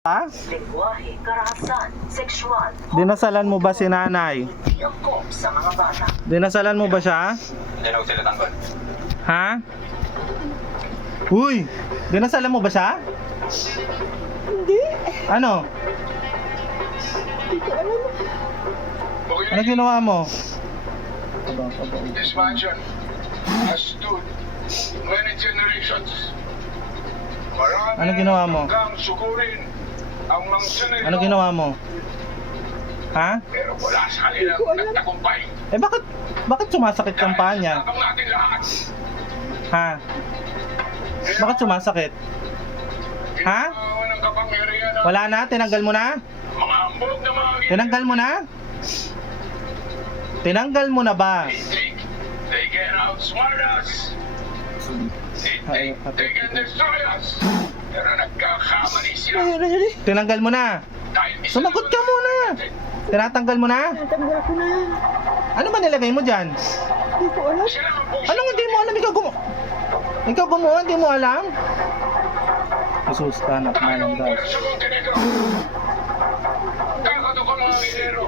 Ha? Lengguwahe, karahasan, sexual, Dinasalan mo ba si nanay? angkop sa mga bata. Dinasalan mo ba siya? Hindi na ako sila tanggol. Ha? Uy! Dinasalan mo ba siya? Hindi. Ano? Hindi ko alam. Ano ginawa mo? This mansion has stood many generations. Marami Ano ginawa mo? hanggang sukurin ang mansyon na ito. Ano ginawa mo? Ha? Pero wala sa kanilang Hindi ko alam. nagtagumpay. Eh bakit sumasakit ang paa niya? Dahil sa natin lahat. Ha? Bakit sumasakit? Ha? Ginawa ng kapangyarihan ng Wala na? Tinanggal mo na? mga ambog na mga Tinanggal mo na? Tinanggal mo na ba? They can outsmart us. They can destroy us. Pero nagkakamali sila. Ay. Tinanggal mo na? Dahil isa Sumagot ka muna! Tinatanggal mo na? Natanggal ko na. Ano ba nilagay mo dyan? Hindi ko alam. sila ang puso. Anong hindi mo alam? Ikaw gumawa, hindi mo alam? Jesus, tanak na lang daw. Sa Montenegro. Kakatok ang mga minero.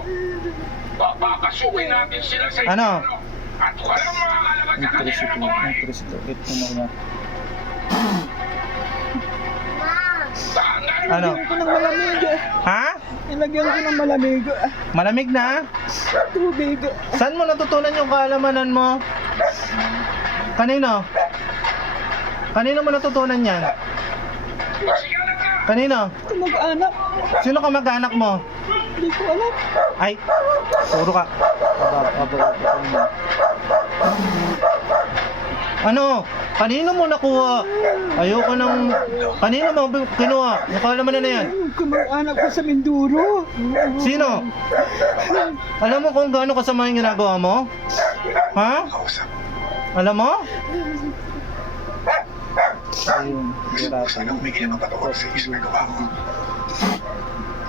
Papapasukin natin sila sa Ano? inferno. At walang makakalaban sa kanila na buhay. Tahanan Ano? Nilagyan ko ng malamig. Ha? Nilagyan ko ng malamig. Malamig na? Tubig. Saan mo natutunan yung kaalamanan mo? Kanino? Kanino mo natutunan yan? Pasigalan ka. Kanino? Ito mag-anak. Sino ka mag-anak mo? Hindi ko alam. Ay, puro ka. Ano? Kanino mo nakuha? Ayoko nang... Kanino mo kinuha? Yung kaalamanan na yan? Yung kamag-anak ko sa Minduro. Sino? Alam mo kung gaano kasama yung ginagawa mo? Ha? Alam mo? Ayun, Sana humigil ng patawag sa isang gawa ko.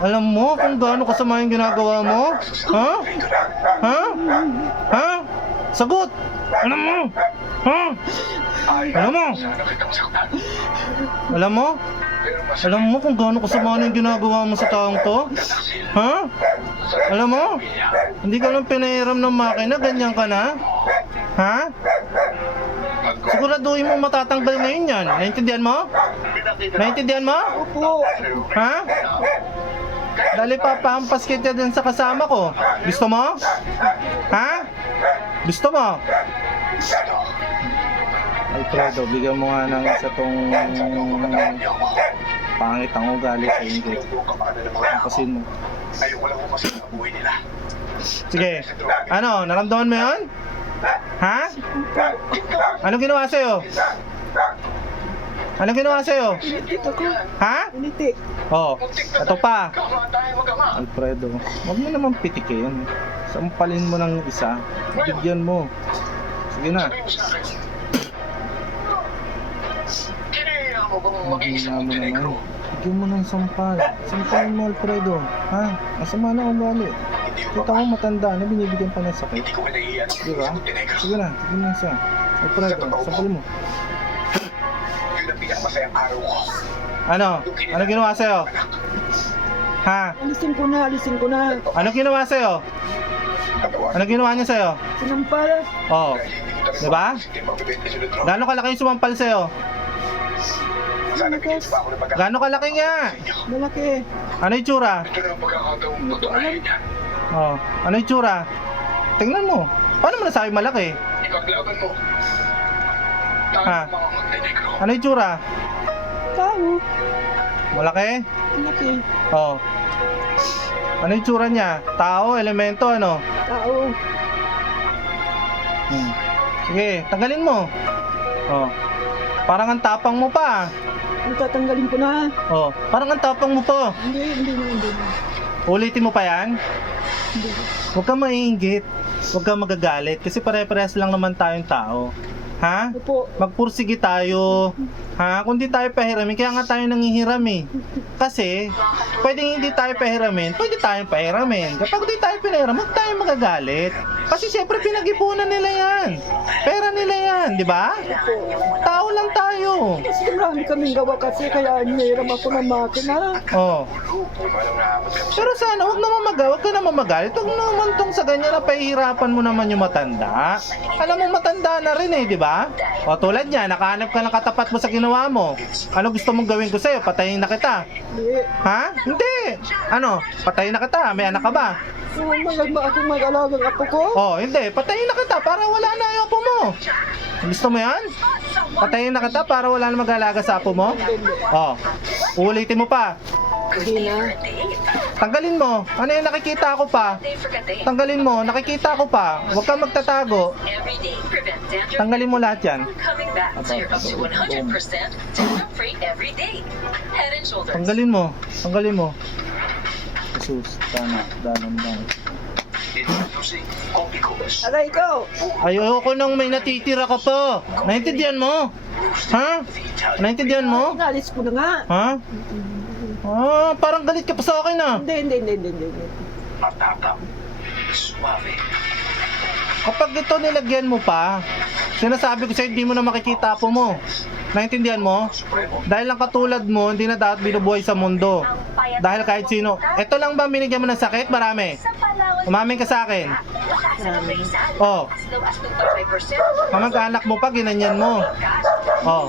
alam mo kung gaano kasama yung ginagawa mo? Ha? Ha? Ha? Sagot! Alam mo? Ha? Alam mo? Sana kitang saktan. Alam mo? Pero mas Alam mo kung gaano kasama yung ginagawa mo sa taong to? taksil. Ha? Alam mo? Hindi ka lang pinahiram ng makina, ganyan ka na? Ha? Siguraduhin mo matatanggal ngayon yan. Naintindihan mo? Naintindihan mo? Opo. Ha? Dali papahampas kita din sa kasama ko. Gusto mo? Ha? Gusto mo? Alfredo, bigyan mo nga ng isa tong pangit ang ugali sa inggit. Pampasin mo. Ayoko lang kasi ang buhay nila. Sige. Ano? Naramdaman mo yun? Ha? Anong ginawa sa'yo? Anong ginawa sa'yo? Pinitik ako. Ha? Pinitik. Oh, ito pa. Kama tayo magama. Alfredo, huwag mo naman pitikin. Sampalin mo ng isa. Bigyan mo. Sige na. Sabihin mo sa akin. Kinailangan mo bang maging Bigyan isang mo Montenegro? naman. Bigyan mo ng sampal. Sampalin mo, Alfredo. Ha? Masama na ugali. Hindi ko Kita mo matanda na binibigyan pa ng sakit. Hindi ko kinahiyan ang Di ba? isang Montenegro. Sige na, bigyan mo isa. Alfredo, sampalin mo. Yun ang pinakamasayang araw ko. Ano? Ano ginawa sa'yo? Anak, Ha? Alisin ko na, alisin ko na. Ano ginawa sa'yo? katawan. Ano ginawa niya sa'yo? Sinampal. Oh. Dahil hindi ko talaga Diba? hindi magbibenta sila drone. Gaano kalaki yung sumampal sa'yo? Sana bigyan pa ako ng pagkakataon Gaano kalaki nga? sa inyo. Malaki. Ano yung tsura? Ito na ang pagkakataong tutunayan niya. Oh. Ano yung tsura? Tingnan mo. Paano mo nasabi malaki? Ipaglaban mo. Tayo Ha? mga Montenegro. Ano yung tsura? Tao. Malaki? Malaki. Oh. Ano yung tsura niya? Tao, elemento, ano? Tao. Sige, tanggalin mo. Oh. Parang ang tapang mo pa. Ang tatanggalin ko na. Oh, parang ang tapang mo pa. Hindi na. Ulitin mo pa yan? Hindi. Huwag kang maiinggit. Huwag kang magagalit kasi pare-parehas lang naman tayong tao. Ha? Opo. Magpursige tayo. Ha? Kung di tayo pahiramin, kaya nga tayo nangihiram eh. Kasi, pwedeng hindi tayo pahiramin, pwede tayong pahiramin. Kapag di tayo pinahiram, huwag tayong magagalit. Kasi siyempre pinag-ipunan nila yan. Pera nila yan, di ba? Tao lang tayo. Kasi marami kaming gawa kasi kaya hiniram ako ng makina. Oh. Pero sana, huwag ka naman magalit. Huwag naman tong sa ganyan na pahihirapan mo naman yung matanda. Alam mo, matanda na rin eh, di ba? O tulad niya, nakahanap ka ng katapat mo sa ginawa mo. Ano gusto mong gawin ko sa'yo? Patayin na kita. Hindi. Ha? Hindi. Ano? Patayin na kita. May anak ka ba? Akong mag-alagang apo ko. Oh, hindi. Patayin na kita para wala na yung apo mo. Gusto mo yan? Patayin na kita para wala na mag-alaga sa apo mo? Oh. Uulitin mo pa. Hindi na. Tanggalin mo. Ano yung nakikita ko pa? Tanggalin mo. Nakikita ko pa. Huwag kang magtatago. Tanggalin mo lahat yan. Tanggalin mo. Tanggalin mo. Jesus, tama. Dalam. Introducing Copicos. Aray ko. Ayoko nang may natitira ka pa. Naintindihan mo? Ha? Naintindihan mo? Inalis ko na nga. Ha? Ah, parang galit ka pa sa akin ah. Hindi. Matapang. Suave. Kapag ito nilagyan mo pa, sinasabi ko sa'yo, hindi mo na makikita po mo. Naintindihan mo? Supremo. Dahil lang katulad mo, hindi na dapat binubuhay sa mundo. Dahil kahit sino. Ito lang ba binigyan mo ng sakit? Marami. Umamin ka sa akin. Oh. Kamag-anak mo pa, ginanyan mo. Oh.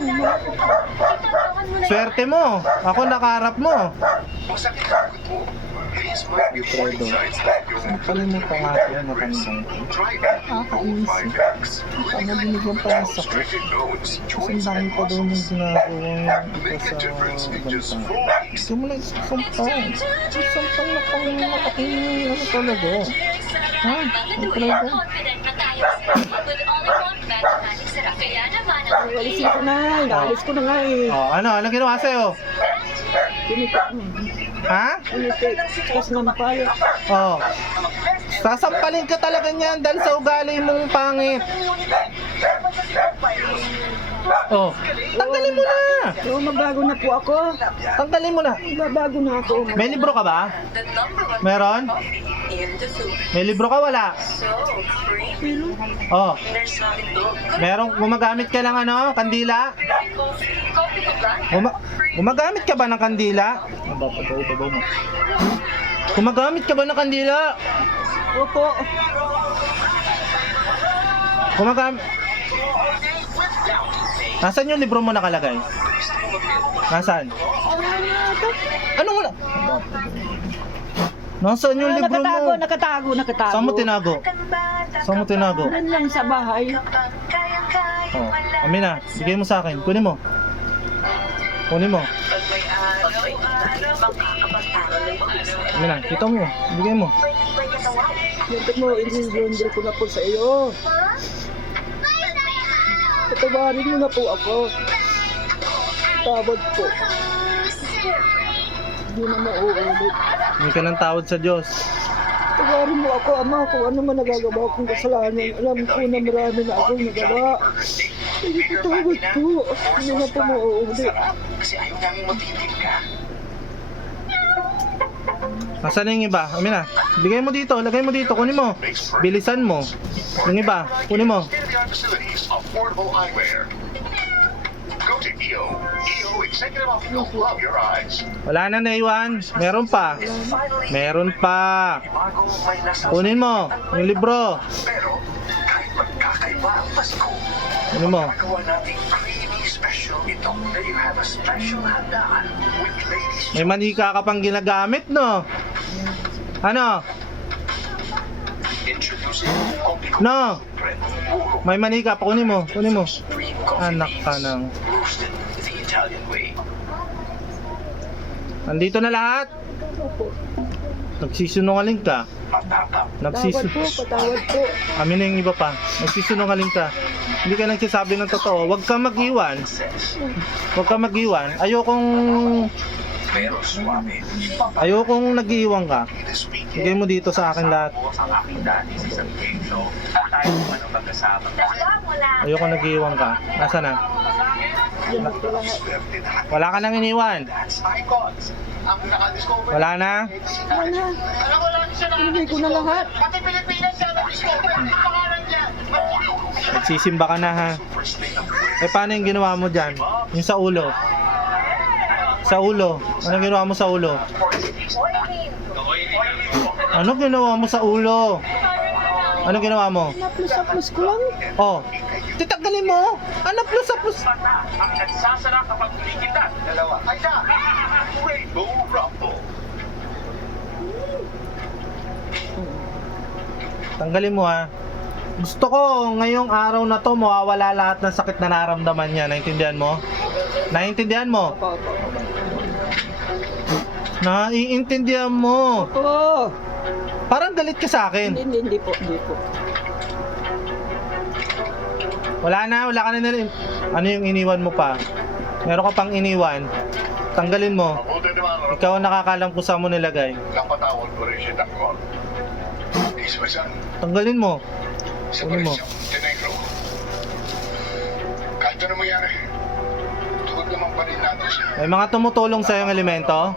Swerte mo. Ako nakaharap mo. Masakit ang likod mo. These might be warning signs that you're Kalimutan nga yan, matandang. Try that. Go 5X. Ano binigyan pa ng sakit? Restricted loans. Kasi ang dami pa daw yung ginagawang Make iba a difference sa in just bansa. 4 weeks. Gusto mo lang isasampang. Isasampang na pang ano talaga. Ha? Ano talaga? Alisin ko na. Inalis ko na nga eh. Oh, ano ginawa sa'yo? Ha? Tapos nampal. Oh. Sasampalin ka talaga niyan dahil sa ugali mong pangit. Oh. Tanggalin mo na. So, magbago na po ako. Tanggalin mo na. Magbabago na ako. May libro ka ba? Meron? May libro ka wala? Pero, Oh. Meron gumagamit ka ng ano, kandila? Gumagamit ka ba ng kandila? Gumagamit ka ba ng kandila? opo. Gumagamit. Nasaan yung libro mo nakalagay? Nasaan? Ano wala? Nasaan yung libro mo? Nakatago. Saan mo tinago? Saan mo tinago? Doon lang sa bahay. Oh, Amina, bigay mo sa akin. Kunin mo. Kunin mo. Amina, kita mo. Bigay mo. Dito mo, i-blender ko na po sa iyo. Patawarin mo na po ako. Tawad po. Hindi na mauulit. Hindi ka ng tawad sa Diyos. Patawarin mo ako, Ama, kung ano man nagagawa kong kasalanan. Alam ko na marami na akong nagawa. Hindi ko tawad po. Hindi na po mauulit. Kasi ayaw namin matitig ka. Nasaan na yung iba? Amina, bigay mo dito. Lagay mo dito. Kunin mo. Bilisan mo. Yung iba, kunin mo. State-of-the-art facilities, affordable eyewear. Go to EO. EO Executive Optical. Love your eyes. Wala na naiwan. Meron pa. Meron pa. Bago may nasa... Kunin mo. Yung libro. Pero kahit magkakaiba ang Pasko, Kunin mo. magawa nating creamy special ito. There you have a special handaan with ladies. May manika ka pang ginagamit, no? Ano? Introducing Copicos. No. May manika pa. Kunin mo. Kunin mo. Green coffee Anak ka beans. ng... Roasted the Italian way. Nandito na lahat. Opo. Nagsisinungaling ka. Matapang. Patawad po, patawad po. Kami na yung iba pa. Nagsisinungaling ka. Hindi ka nagsasabi ng totoo. Huwag kang mag-iwan. Says, Huwag kang mag-iwan. pero suave. Ayokong nag-iiwan ka. This weekend, Bigay mo dito sa akin lahat. ang aking daddy sa isang game show. Tayo naman ang magkasama. Ayokong nag-iiwan ka. Nasaan na? Yan po lahat. Swerte na lahat. Wala ka nang iniwan. That's icons. Ang nakadiscover. Wala na? Wala. Alam mo lang Ibigay ko na lahat. Nagsisimba ka na ha. Eh paano yung ginawa mo dyan? Yung sa ulo. Sa ulo. Anong ginawa mo sa ulo? Anong ginawa mo sa ulo? Anong ginawa mo? Naplos-aplos ko lang. Oh, titanggalin mo. Ano plus sa plus? Ang nagsasara kapag tumikitan. Dalawa. Ay na! Rainbow Rumble. Tanggalin mo ha. Gusto ko ngayong araw na to mawawala lahat ng sakit na nararamdaman niya. Naintindihan mo? Naintindihan mo? Opo. Naiintindihan mo. Opo. Parang galit ka sa akin. Hindi po. Wala ka na nila. Ano yung iniwan mo pa? Meron ka pang iniwan. Tanggalin mo. Mabuti naman. Ikaw ang nakakalam kung saan mo nilagay. Napatawad ko rin siya takot. Ismasan. Tanggalin mo. Sa Ano mo? Marisyo, Tenegro. Kahit ano mangyari, tuwag naman pa rin natin siya. May mga tumutulong sa yung elemento?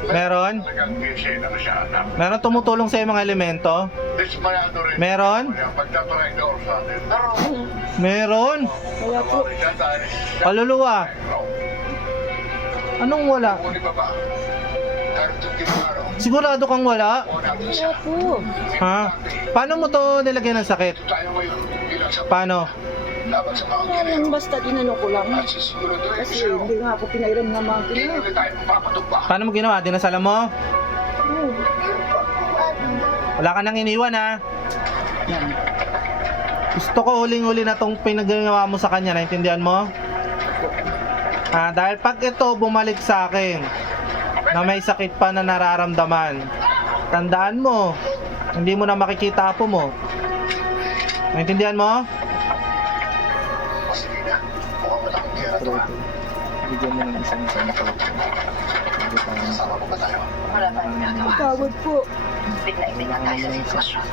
Meron? Nag-appreciate ano siya, anak. Meron tumutulong sa mga elemento? Dismayado rin. Meron? Kaya pagtatraidor sa atin. Pero, Meron? Kaya po. nawarin siya tayo. Kaluluwa. Anong wala? Uli pa ba? Dahil ito kinaro. Sigurado kang wala? O natin siya. Kaya po. Ha? Paano mo to nilagyan ng sakit? Tayo ngayon bilang sa Paano? laban sa mga Kaya ginero. basta tinanong ko lang. At sisiguraduhin Kasi siya. hindi nga ako pinairam ng mga Hindi kina. ulit tayo mapapatumba. Paano mo ginawa? Dinasalam mo? Wala ka nang iniwan ha? Yan. Gusto ko huling-huli na tong pinagagawa mo sa kanya. Naintindihan mo? Dahil pag ito bumalik sa akin na may sakit pa na nararamdaman, tandaan mo, hindi mo na makikita apo mo. Naintindihan mo? O sige na. Mukhang malaking tira to ha. Bigyan mo ng isang Sama mo ba tayo? Wala tayong ginagawa. Tawad po. Bigla-bigla tayo sa sitwasyon.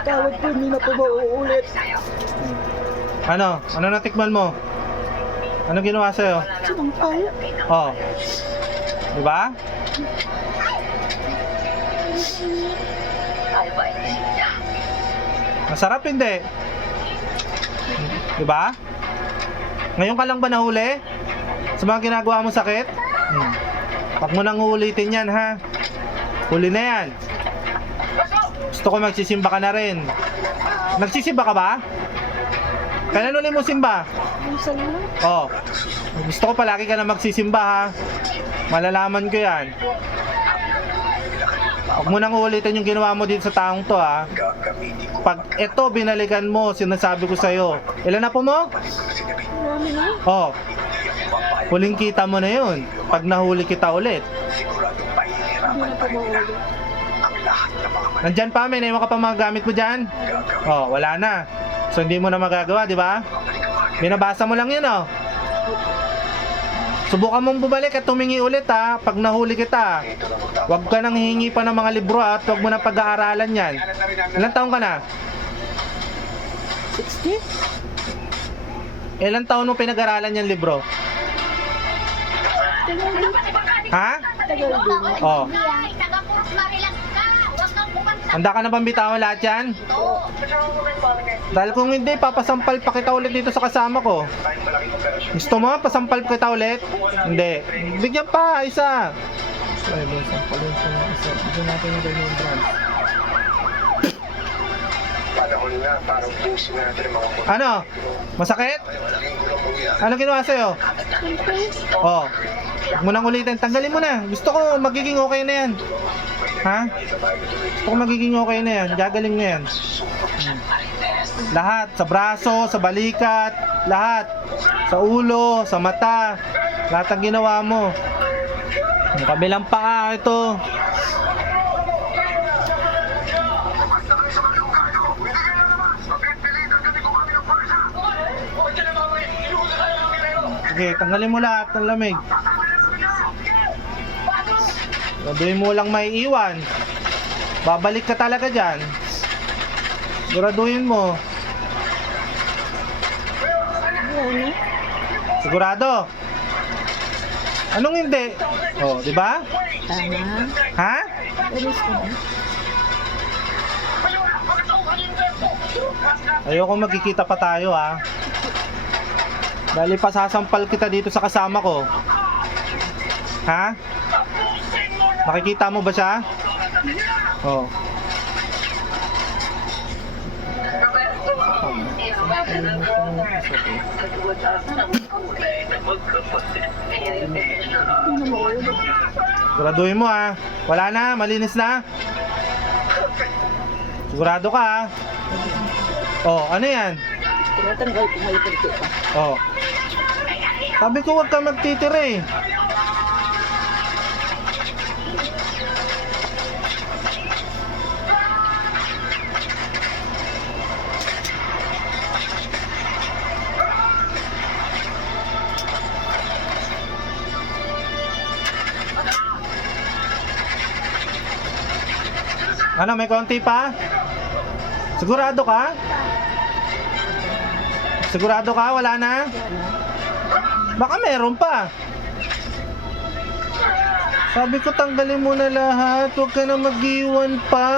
Tawad po, hindi na po mauulit. Ano? Ano natikman mo? Ano ginawa sa'yo? Sinampal. Oh. Diba? Tayo ba ay niya? Masarap hindi? Diba? Ngayon ka lang ba nahuli? Sa mga ginagawa mo sakit? Huwag mo nang ulitin yan ha. Huli na yan. Gusto ko magsisimba ka na rin. Nagsisimba ka ba? Kailan ulit mo simba? Minsan lang. Oh. Gusto ko palagi ka na magsisimba ha. Malalaman ko yan. Huwag mo nang ulitin yung ginawa mo dito sa taong to ha. Pag ito binalikan mo, sinasabi ko sa'yo. Ilan na po mo? Marami na. Oh. Huling kita mo na yun. Pag nahuli kita ulit. Hindi na po mauulit. Nandyan pa, may naiwan ka pa mga gamit mo dyan? Oh, wala na. So hindi mo na magagawa, di ba? Binabasa mo lang yun, oh. Subukan mong bumalik at tumingi ulit, ha. Pag nahuli kita, huwag ka nang hihingi pa ng mga libro, at huwag mo na pag-aaralan yan. Ilang taon ka na? 60? Ilang taon mo pinag-aralan yung libro? Tagal din. Ha? Tagal din. Oh. Handa ka na bang bitawan lahat yan? Dahil kung hindi, papasampal pa kita ulit dito sa kasama ko. Gusto mo? Pasampal pa kita ulit? Hindi. Bigyan pa, isa. Ay, sampalin sa isa. Bigyan natin yung ganyan brand. Panahon na, parang pusin natin ang mga Ano? Masakit? Ano ginawa sa'yo? Oh. Huwag mo nang ulitin. Tanggalin mo na. Gusto ko magiging okay na yan. Ha? Gusto ko magiging okay na yan. Gagaling na yan. Lahat. Sa braso, sa balikat, lahat. Sa ulo, sa mata. Lahat ang ginawa mo. Yung kabilang paa, ito. Sige, tanggalin mo lahat ng lamig. Siguraduhin mo lang may iwan. Babalik ka talaga dyan. Siguraduhin mo. Wala na. Sigurado. Anong hindi? Oh, di ba? Tama. Ha? Alis ko na. Ayoko magkikita pa tayo ha. Dali pa sasampal kita dito sa kasama ko. Ha? Nakikita mo ba siya? Oh. Hindi na maulit. Siguraduhin mo ha. Wala na, malinis na. Sigurado ka ha. Oh, ano yan? Tinatanggal ko may kunti pa. Oh. Sabi ko huwag ka magtitira eh. Ano, may konti pa? Sigurado ka? Sigurado ka? Wala na? Baka meron pa. Sabi ko tanggalin mo na lahat. Huwag ka na mag-iwan pa.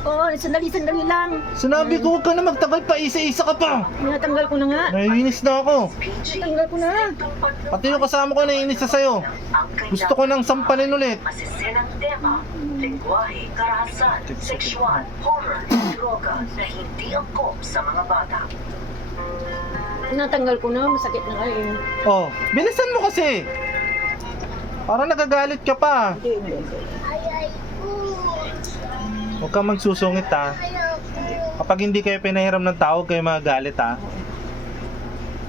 Oo, sandali lang. Sinabi ko huwag ka na magtagal pa. Isa-isa ka pa. Tinatanggal ko na nga. Naiinis na ako. Tinatanggal ko na. Pati yung kasama ko naiinis na sa'yo. Gusto ko nang sampalin ulit. Masisinang tema, lengguwahe, karahasan, sexual, horror, droga na hindi angkop sa mga bata. Tinatanggal ko na. Masakit na nga eh. Oh, bilisan mo kasi. Parang nagagalit ka pa. Hindi. Huwag kang magsusungit ha. Kapag hindi kayo pinahiram ng tao, huwag kayo magagalit ha.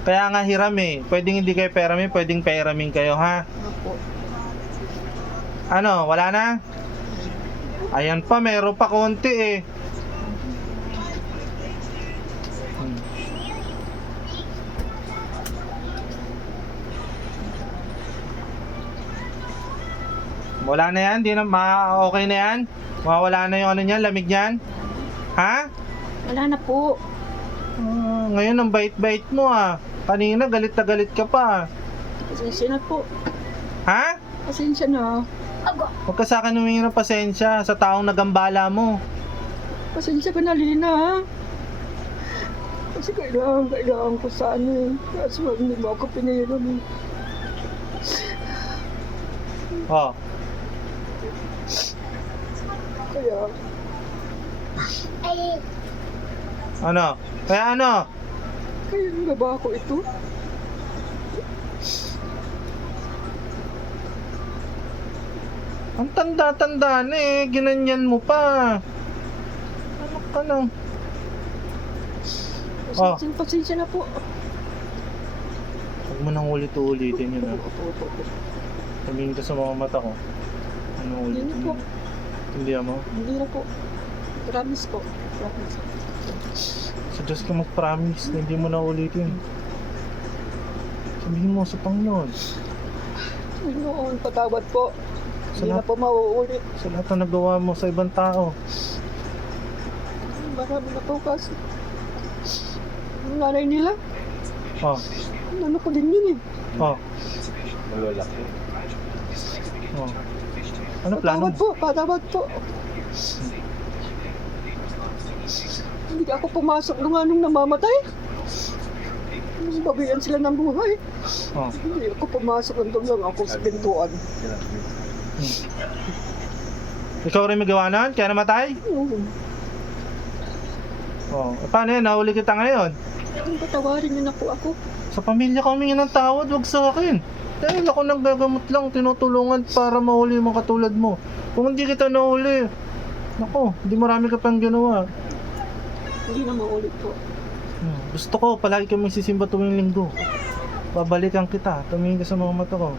Kaya nga hiram eh. Pwedeng hindi kayo peramin, pwedeng peramin kayo ha. Opo. Ano, wala na? Ayan pa, meron pa konti eh. Wala na yan, di na okay na yan. Mawala na yung ano niyan, lamig niyan. Ha? Wala na po. Ngayon ang bait-bait mo ah. Kanina galit na galit ka pa. Pasensya na po. Ha? Pasensya na. Huwag ka sa akin humingi ng pasensya sa taong nagambala mo. Pasensya ka na, Lina. Kasi kailangan ko sa ano eh. Kaso hindi mo ako pinahiram eh. Oh, Kaya, ano? Kaya ano? kaya nga ba ako ito? Ang tanda-tanda na eh. Ginanyan mo pa. Ano ka lang? Pasensya na po. Huwag mo nang ulit-ulitin yun ah. Opo. Sabihin ko sa mga mata ko. Ano ulit Hindi na po. Hindi mo? Hindi na po. Promise po. Promise. Sa Diyos ka mag-promise na hindi mo na ulitin. Sabihin mo sa Panginoon. Noon, patawad po. Sa Hindi na lahat, po mauulit. sa lahat na nagawa mo sa ibang tao. Marami na po kasi. Yung nanay nila, Oh, ano ko din yun eh. oh. Oh. Ano plano mo? Patawad po. Hindi ako pumasok nung anong namamatay. Babilan sila ng buhay. Oh. Hindi ako pumasok nung lang ako sa pintuan. Ikaw rin may gawa nun? Kaya namatay? Oh. E paano yan? Nahuli kita ngayon. Patawarin niyo na po ako. Sa pamilya ka humingi ng tawad, wag sa akin. Dahil ako nang gagamot lang, tinutulungan para mahuli yung mga katulad mo. Kung hindi kita nahuli, nako, hindi marami ka pang ginawa. Hindi na maulit po. Gusto ko, palagi kami magsisimba tuwing linggo. Babalikan kita, tumingin ka sa mga mata ko.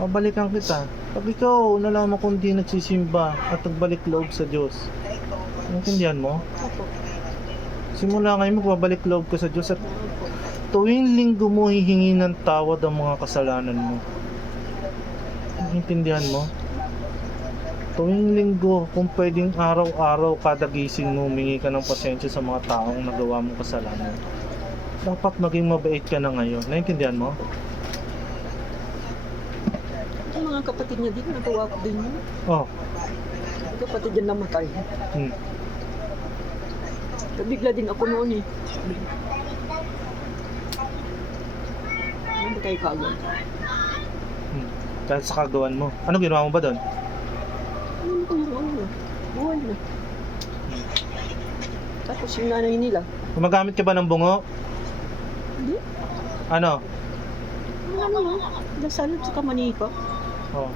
Babalikan kita. Pag ikaw nalaman kung hindi nagsisimba at nagbalik loob sa Diyos, naintindihan mo? Opo. Simula ngayon magbabalik loob ka sa Diyos at tuwing linggo mo hihingi ng tawad ang mga kasalanan mo. Naintindihan mo? Tuwing linggo, kung pwedeng araw-araw kada gising mo, humingi ka ng pasensya sa mga taong nagawa mong kasalanan. Dapat maging mabait ka na ngayon. Naintindihan mo? Yung mga kapatid niya din, nagawa ko din yun. Oh. Yung kapatid niya namatay. Hmm. Nabigla din ako noon eh. Namatay ka agad. Dahil sa kagawan mo. Ano ginawa mo ba doon? Ano ko yung ano? Buhay na. Tapos yung nanay nila. Gumagamit ka ba ng bungo? Hindi. Ano? Ano mo? Nasalot sa kamanika. Oh.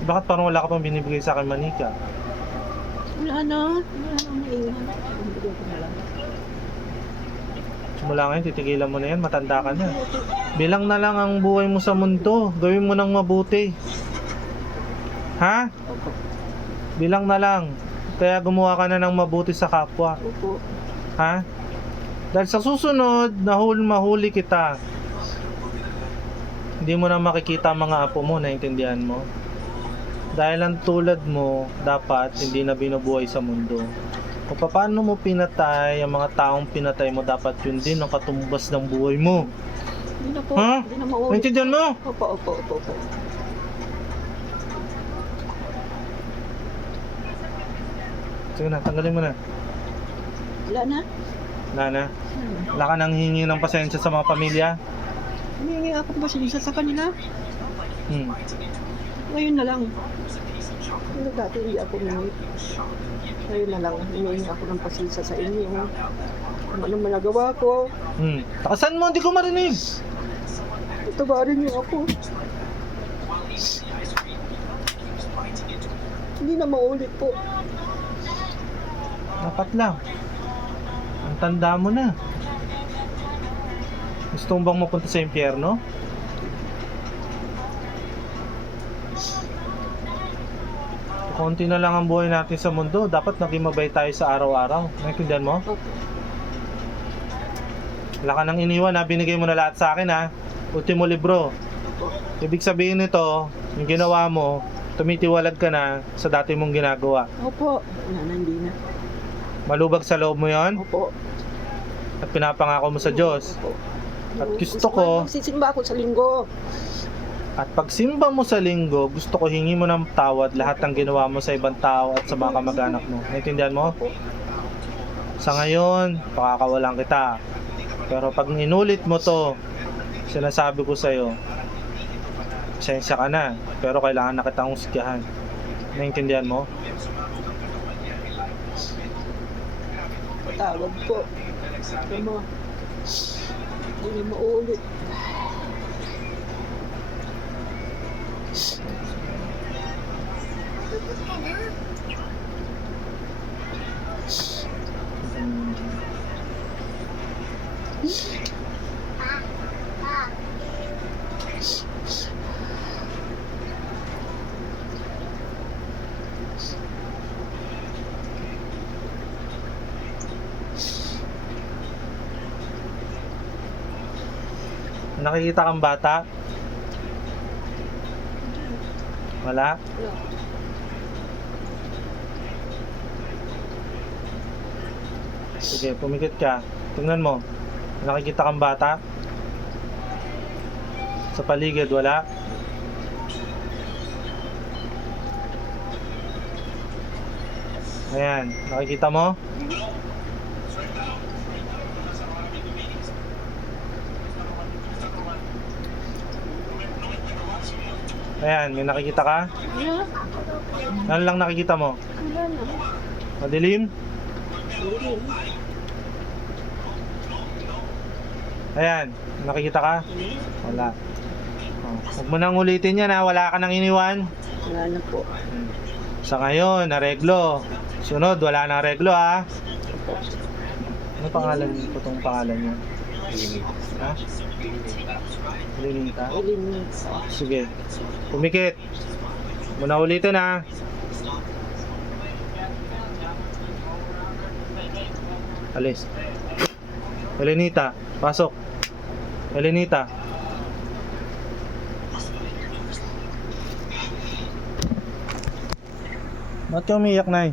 Bakit parang wala ka pang binibigay sa akin manika? Wala na. Wala na maiwan. Bigyan ko na lang. Simula ngayon, titigilan mo na yan. Matanda ka na. Bilang na lang ang buhay mo sa mundo. Gawin mo ng mabuti. Ha? Opo. Bilang na lang. Kaya gumawa ka na ng mabuti sa kapwa. Opo. Ha? Dahil sa susunod, mahuli kita. Hindi mo na makikita ang mga apo mo, naintindihan mo? Dahil ang tulad mo, dapat hindi na binubuhay sa mundo. Kung paano mo pinatay, ang mga taong pinatay mo, dapat yun din ang katumbas ng buhay mo. Hindi na po. Ha? Hindi na maulit. Naintindihan mo? Opo, opo, opo, opo. Sige na, tanggalin mo na. Wala na. Wala na. Wala ka nang hingi ng pasensya sa mga pamilya. Humingi ako pasensya sa kanila. Ngayon na lang. Hindi dati hindi ako humingi. Ngayon na lang. Humingi ako ng pasensya sa inyo. Kung ano man nagawa ko. Takasan mo, hindi ko marinig. Tawarin niyo ako. Hindi na maulit po. Dapat lang. Ang tanda mo na. Gusto mo bang mapunta sa impyerno? Konti na lang ang buhay natin sa mundo. Dapat naging mabait tayo sa araw-araw. Naintindihan mo? Opo. Wala ka nang iniwan ha. Binigay mo na lahat sa akin ha. Ultimo libro. Ibig sabihin nito, yung ginawa mo, tumitiwalag ka na sa dati mong ginagawa. Opo. Wala na, hindi na. Malubag sa loob mo yon Opo. at pinapangako mo sa Diyos. Opo. At gusto ko, Magsisimba ako sa linggo. at pagsimba mo sa linggo, gusto ko hingi mo ng tawad lahat ng ginawa mo sa ibang tao at sa mga kamag-anak mo. Naintindihan mo? Opo. Sa ngayon, pakakawalan kita. Pero pag inulit mo to, sinasabi ko sa'yo, pasensya ka na, pero kailangan na kitang husgahan. Naintindihan mo? Tawag po. Ama. Hindi na maulit. Nakikita kang bata? Wala? Wala. Sige, pumikit ka. Tingnan mo. Nakikita kang bata? Sa paligid, wala? Ayan, nakikita mo? Ayan, may nakikita ka? Wala. Ano lang nakikita mo? Wala na. Madilim? Hindi. Ayan, nakikita ka? Wala. Oh, huwag mo nang ulitin yan ha, wala ka nang iniwan. Wala na po. Sa ngayon, nareglo. Sunod, wala nang reglo ha. Ano pangalan niyo? Itong pangalan niyo? Ha? Linita? Ilin. Sige. Pumikit. Muna ulitin ha. Alis. Elenita, pasok. Elenita. Ba't ka umiyak, Nay?